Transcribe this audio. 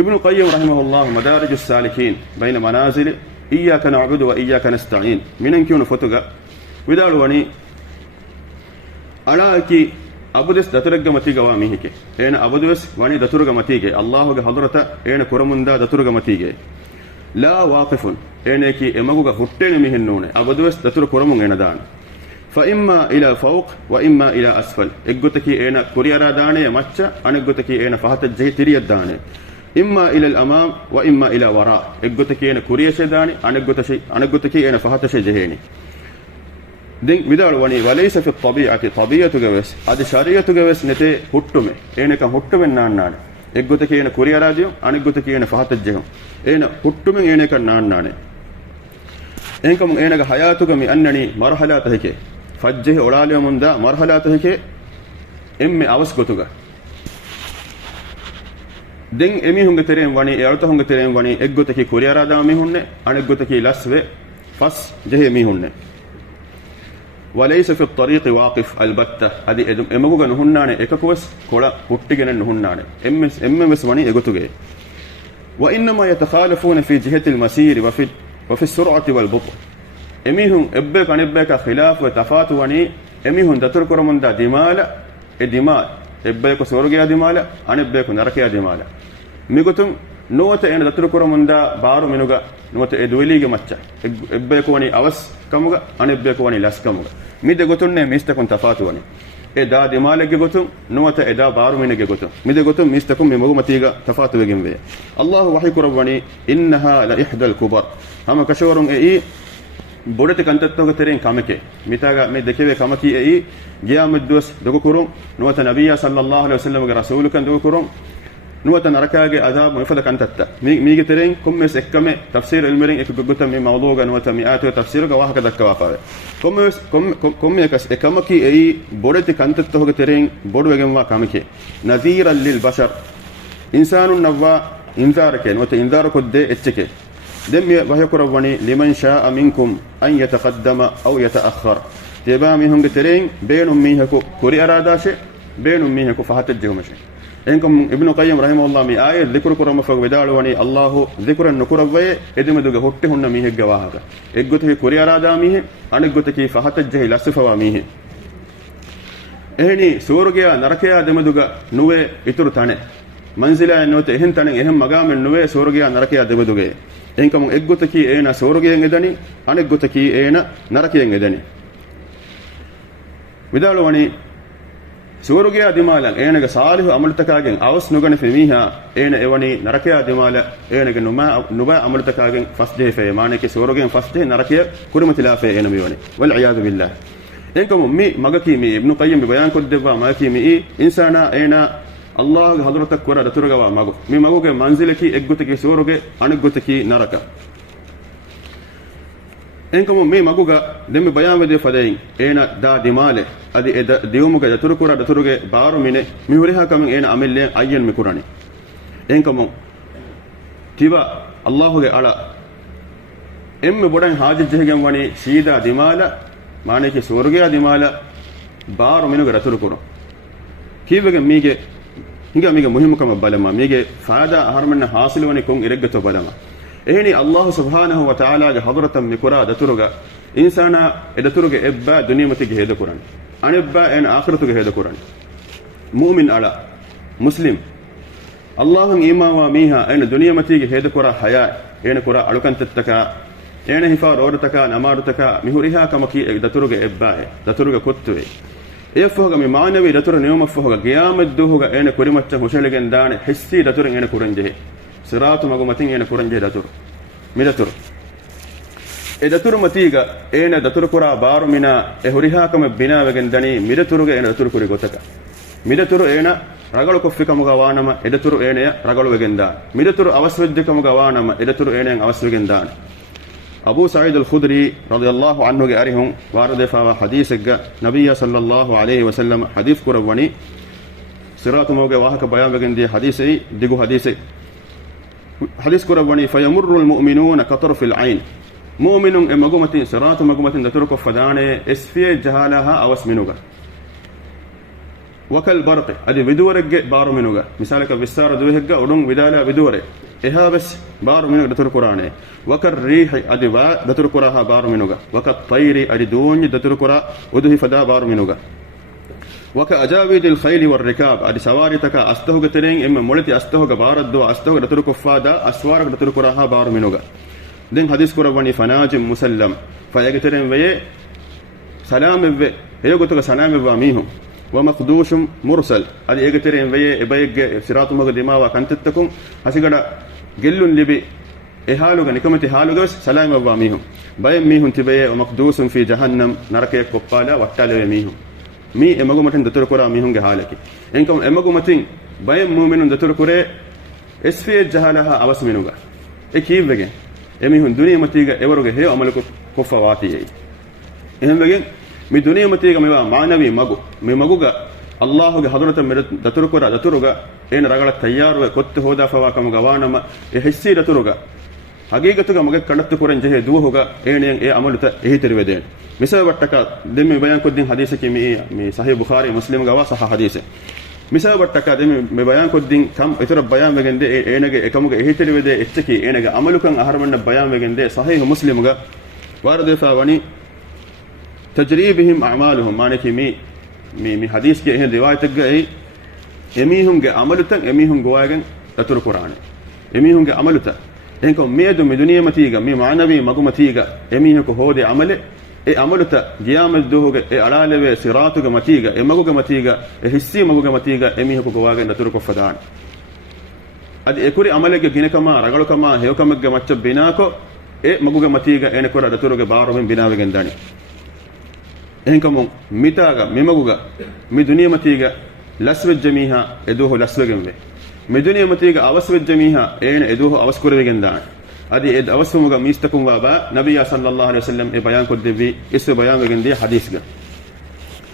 ابن القيم رحمه الله مدارج السالكين بين منازل إياك نعبد وإياك نستعين منن كيون فتوغا ودالوني ألاكي أبودس دترجع متيجا واميهك أنا أبودس واني دترجع متيجا الله حضرته أنا كرمندا دترجع متيجا لا واقف أنا كي إمامك هتين مهنونه أبودس دتر كرمون أنا دان فإما إلى فوق وإما إلى أسفل إجتكي أنا كوريارا دانه ماتشا أنا إجتكي أنا فهت الجهة تري الدانه إما إلى الأمام وإما إلى وراء إجتكي أنا كوريا شداني أنا إجتكي أنا فهت شجهني دين بدال وني وليس في الطبيعة طبيعة جوس هذا شريعة جوس نتى هتمه أنا كان هتمه نان إجتكي أنا كوريا راديو أنا إجتكي أنا فهت الجهة أنا هتمه أنا كان نان إنكم أنا حياتك من أنني مرحلة هيك فجه أولاد من دا مرحلة هيك إمي أوس كتوجا دين إمي هم كتيرين واني أرتا هم كتيرين واني إجتكي كوريا رادا مي هنّه أنا إجتكي لسوة فس جه مي هنّه وليس في الطريق واقف البتة هذه إمّا نهنّانه إكاكوس كولا هتجنا نهنّانه إمّا بس واني إجتوجا وإنما يتخالفون في جهة المسير وفي السرعة والبطء إميهم إبّك عن إبّك خلاف وتفات واني إميهم دتركوا من دا دمالة الدمال إبّك سورجيا دمالة عن إبّك نركيا دمالة ميقولون نوته إن دتركوا من دا بارو منوجا نوته إدويليج ماتشا إبّك واني أوس كموجا عن إبّك واني لاس كموجا ميدا قطون ميستكون تفات واني إدا دمالة جقطون نوته إدا بارو منه جقطون ميدا قطون ميستكون ممو متيجا تفات وجيم بيه الله وحي كرباني إنها لإحدى الكبر هم كشورون إيه بودت كنتتوغ ترين كامكي ميتاغا مي دكيبه كامكي اي جيامدوس دغكورون نوت نبي صلى الله عليه وسلم رسول كان دغكورون نوت نركاغي عذاب مفدا كنتتا ميغي ترين كومس اكمه تفسير المرين اكغوتا مي موضوع نوت مئات تفسير وهكذا كوافا كومس اكمكي اي بودت كنتتوغ ترين بودوغن وا كامكي نذيرا للبشر انسان نوا انذارك نوت انذار كود اتشكي دم وهيكر وني لمن شاء منكم أن يتقدم أو يتأخر تبامي هم قترين بينهم ميهكو كوري أراداش بينهم ميهكو فهت الجهمش إنكم ابن القيم رحمه الله مي آية ذكر كرم فقدال وني الله ذكر النكر وي إدم دوغ هتهن ميهك جواهك إجته كوري أرادا ميه أنا إجته كي فهت الجه لا سفوا ميه إهني سورجيا نركيا دم دوغ نوى إتر تانه منزلا نوت إهن تانه إهم مقام نوى سورجيا نركيا دم دوغ إنكم إجتكي أنا سورجي إنجدني أنا إجتكي أنا نركي إنجدني بدالواني سورجي أدمالا أنا كصالح عملتكاجن أوس نوجن في ميها أنا إيواني نركي أدمالا أنا كنوما عملتكاجن فسده في معنى كسورجي فسده نركي كرمة لا في أنا ميوني والعياذ بالله إنكم مي مجاكي مي ابن قيم ببيان كدبا ماكي مي إنسانا أنا الله حضرتك كورا دتورغا ماغو مي ماغو كي منزلكي اگوتكي سوروغي انگوتكي نركا انكم مي ماغوغا دم بيان ودي فدين اينا دا ديماله ادي ديومغا دتوركورا دتورغي بارو مينه مي هوريها كم اينا امله ايين ميكوراني انكم تيبا الله گه الا ام بودن حاجت جهگم وني سيدا ديماله معنی كي سوروغي ديماله بارو مينو دتوركورو كيبگه ميگه hinga miga muhimu kama balama mige faada harmanna hasilwani kon ireggato balama ehni Allah subhanahu wa ta'ala ga hadratan mikura daturuga insana edaturuga ebba duniyamati ge heda kuran anebba en akhiratu ge heda kuran mu'min ala muslim Allahun imawa miha en duniyamati ge heda kura haya en kura alukan tattaka en hifar orataka namarutaka mihuriha kama ki daturuga ebba daturuga kottuwe يفوق من معنوي دتور نيوم فوق قيام الدوه أنا كريمة هشلجن دان حسي دتور أنا كورنجه صراط مقومتين أنا كورنجه دتور مي دتور دتور متيجا أنا دتور كورا بار منا هوريها كم بنا وجندني مي دتور أنا دتور كوري قطعة مي دتور أنا رجل كفي كم غوانا ما دتور أنا رجل وجندا مي دتور أوسود كم غوانا ما دتور أنا أوسود وجندان أبو سعيد الخدري رضي الله عنه جارهم وارد فما حديث نبي صلى الله عليه وسلم حديث كرواني صراط موجة واحد بيان بجن دي حديثي ديجو حديثي حديث كرواني فيمر المؤمنون كطرف العين مؤمن مقومة صراط مقومة تترك فدانة اسفي جهالها أو اسمنوجا وكل برق ادي بدورك بارو منوغا مثالك بسار دوهغا ودون بدالا بدوره اها بس بارو منوغا دتر قرانه وكل ريح ادي با دتر قراها بارو منوغا وكل طير ادي دون دتر قرا ودوه فدا بارو منوغا وكأجاويد الخيل والركاب ادي سوارتك استهوغ ترين اما مولتي استهوغ باردو استهوغ دتر كفادا اسوارك دتر قراها بارو منوغا دين حديث قرباني فناجم مسلم فيغترين وي سلام و هيغتك سلام واميهم ومخدوش مرسل ادي يغترين وي ابيغ صراط مقدما وكنتتكم حسيغدا جلون لبي احالوغا نكمتي حالوغس سلام واميهم باي ميهم تبي ومقدوس في جهنم نركي كوبالا وقتال ميهم مي امغو متن دتر كورا ميهم حالكي انكم امغو متن باي مؤمنون دتر كوري اسفي جهالها اوس منوغا اكيبغه emihun duniya matiga ewaruge he amaluko kofawati ehemwege mi duniya matiga mewa maanavi magu me maguga Allahu ge hadrata mer daturuga daturuga ena ragala tayyarwe kotte hoda fawa kam gawanama e hissi daturuga hagigatuga mage kanattu koren jehe duhoga enen e amaluta ehi terweden misal wattaka demme bayan koddin hadise ki mi sahih bukhari muslim gawa sah hadise misal wattaka demme me bayan koddin kam etara bayan wegende enage ekamuge ehi terwede etcheki enage amalukan aharmanna bayan wegende sahih muslim ga warade fa wani tajribihim a'maluhum manaki mi hadis keehen riwayat ga emihum ge amalutan emihum gowagen datur qur'an emihum ge amaluta enko meedu mi duniya matiga mi maanavi magumatiga emihu ko hode amale e amaluta giyamal dohoge e alalewe siratuga matiga e maguga matiga e hissi maguga matiga emihu ko gowagen datur ko fadan adi ekuri amalege ginekama ragalukama hewkamegge macca binako e maguga matiga ene kora daturuge baro men binawegen dani enkamu mitaga mimaguga mi duniya matiga laswe jamiha edoho laswegemwe mi duniya matiga awaswe jamiha ene edoho awaskurwegen dan adi ed awasumuga mistakum waba nabiyya sallallahu alaihi wasallam e bayan ko devi isu bayan wegen di hadis ga